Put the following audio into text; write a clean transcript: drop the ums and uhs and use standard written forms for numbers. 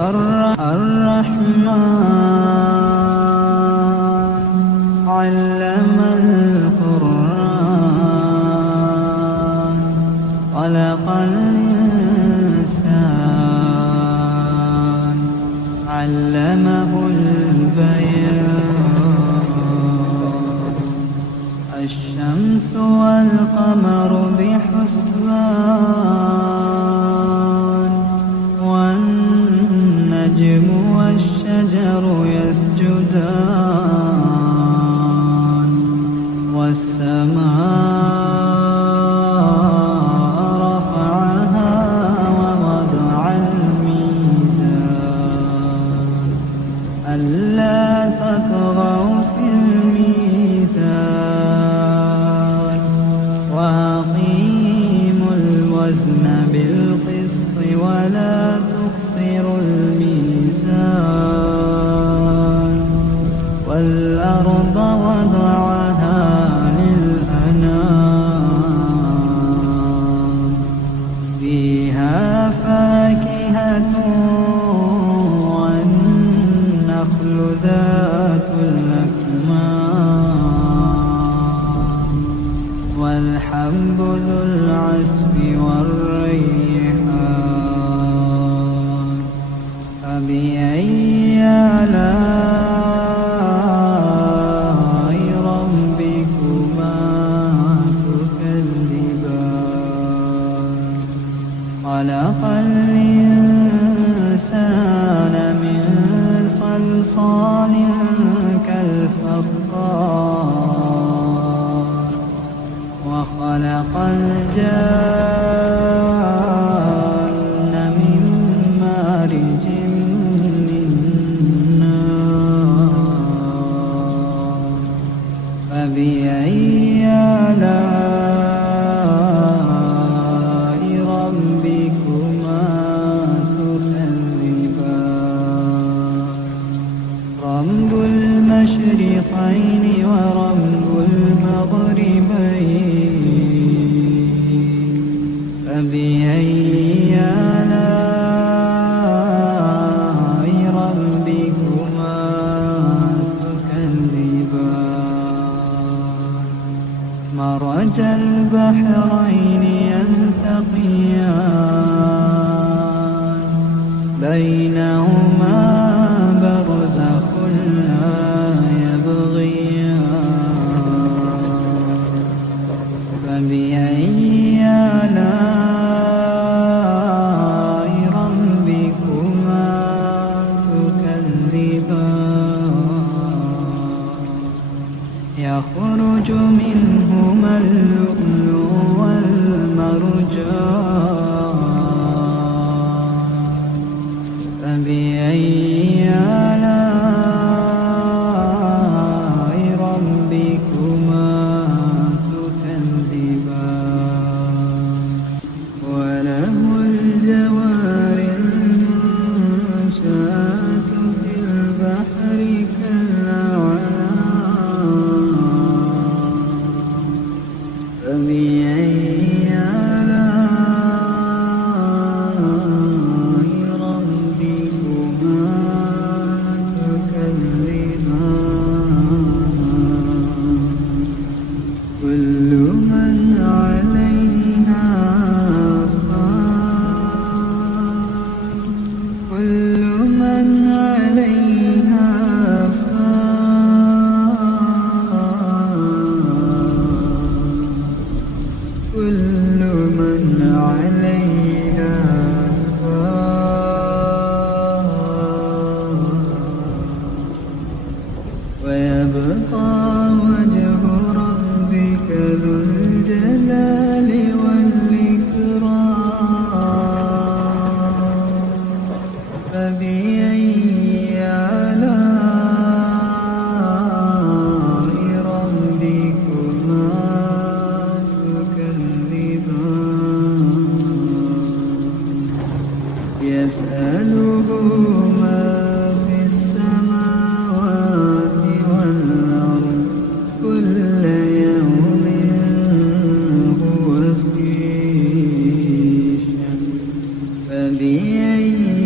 الرحمن علم القرآن خلق الإنسان علمه البيان الشمس والقمر بحسبان والنجم والشجر يسجدان والسماء رفعها ووضع الميزان ألا تطغوا في الميزان وأقيموا الوزن بالقسط ولا تخسروا الميزان والأرض وضعها للأنام فيها فاكهة والنخل ذات الأكمام والحب ذو العصف والريحان فبأي آلاء ربكما تكذبان خلق الإنسان من صلصال كالفخار وخلق الجان من مارج من نار فبأي آلاء ربكما تكذبان رب المشرقين ورب المغربين فبأي آلاء ربكما تكذبان مرج البحرين يلتقيان بينهما برزخ لا يبغيان فبأي آلاء ربكما تكذبان يخرج منهما اللؤلؤ والمرجان فبأي آلاء ربكما تكذبان وله الجوار المنشآت في البحر كالأعلام فبأي آلاء ربكما تكذبان كل من عليها فان كل من عليها فان كل من عليها فان ويبقى وجه ربك ذو الجلال والإكرام فبأي آلاء ربكما تكذبان يسأله ما في السماوات والأرض كل يوم هو في شأن فبأي